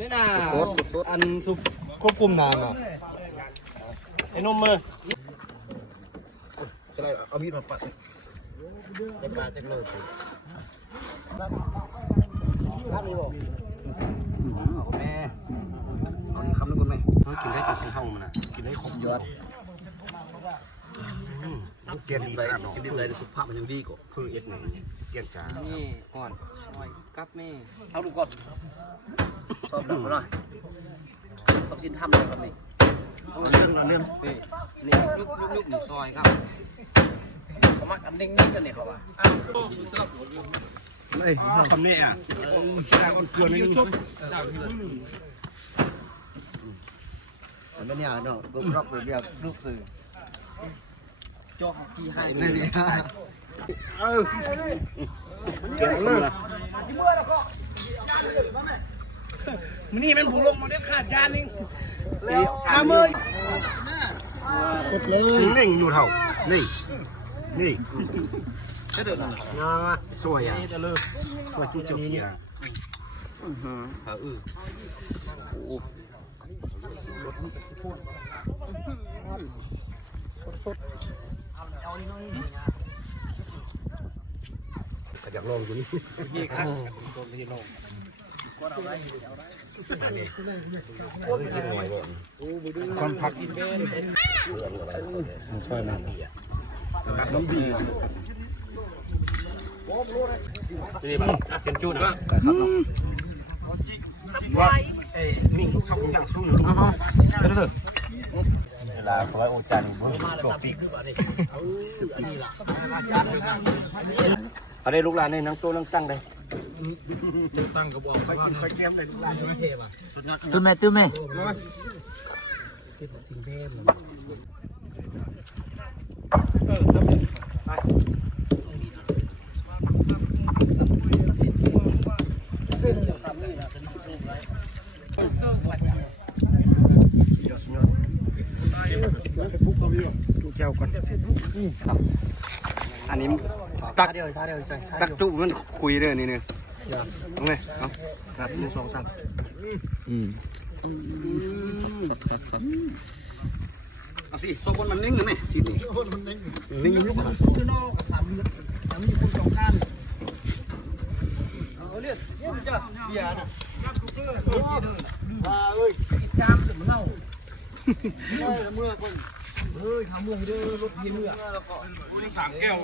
นี่น่ะอันสุกควบคุมนางอะไอ้นมมือจะได้เอามีดมาปัดจะปาจะเลยรับนี่บอกแม่เอาที่คำนึงก่อนไหมเขากินได้กับห้องมันนะกินได้ครบยอด เกียนไปกินดิบเลยสุขภาพมันยังดีกว่าคือเอ็ดหนึ่งเกี่ยงกานี่ก่อนซอยกับแม่เอาดูก่อนสอบดับหน่อยสอบสินทำเลยครับนี่นี่นี่ยุบยุบยุบนี่ซอยครับเขามักอันเด้งนิ่งกันเนี่ยเขาว่าเฮ้ยคำนี้อะชาคนเกลือนี่จุ๊บมันไม่เนี่ยเนาะก็รอบเดียวลูกสื่อ จอกกี่ให้นี่นี่เออเกี่ยวเลยมันนี่มันผูลงมาเด็ดขาดจานนึงแล้วสามมือนิ่งอยู่เท่านี่นี่ก็เดือดนะสวยอะสวยจุ๊จุ๊นี่อะเออ อยากลงอยู่นี่นี่ครับความพักกินเบ้นช่วยมันกับน้ำบีนี่บ้างเชนจูนะว่าเอ้ยมิ่งชอบอย่างสู้อยู่ก็เถอะเว ลาคอยโอจันตัวปีกเอาได้ลูกหลานในนังโตนังตั้งได้ตั้งกระบอกไปกินไปเกมเลยลูกหลานตื้อแม่ตื้อแม่แก้วก่อนอันนี้ตักเดียวท่าเดียวใช่ตักจุมันคุยเรื่องนี้เนี่ยตรงไหนเอาครับหนึ่งสองสามเอาสิสองคนมันนิ่งกันไหมสินี่นิ่งอยู่ก่อน เมื่อคนเฮ้ยทำเมื่อเด้อรถเพียเมื่อแล้วก็สามแก้ว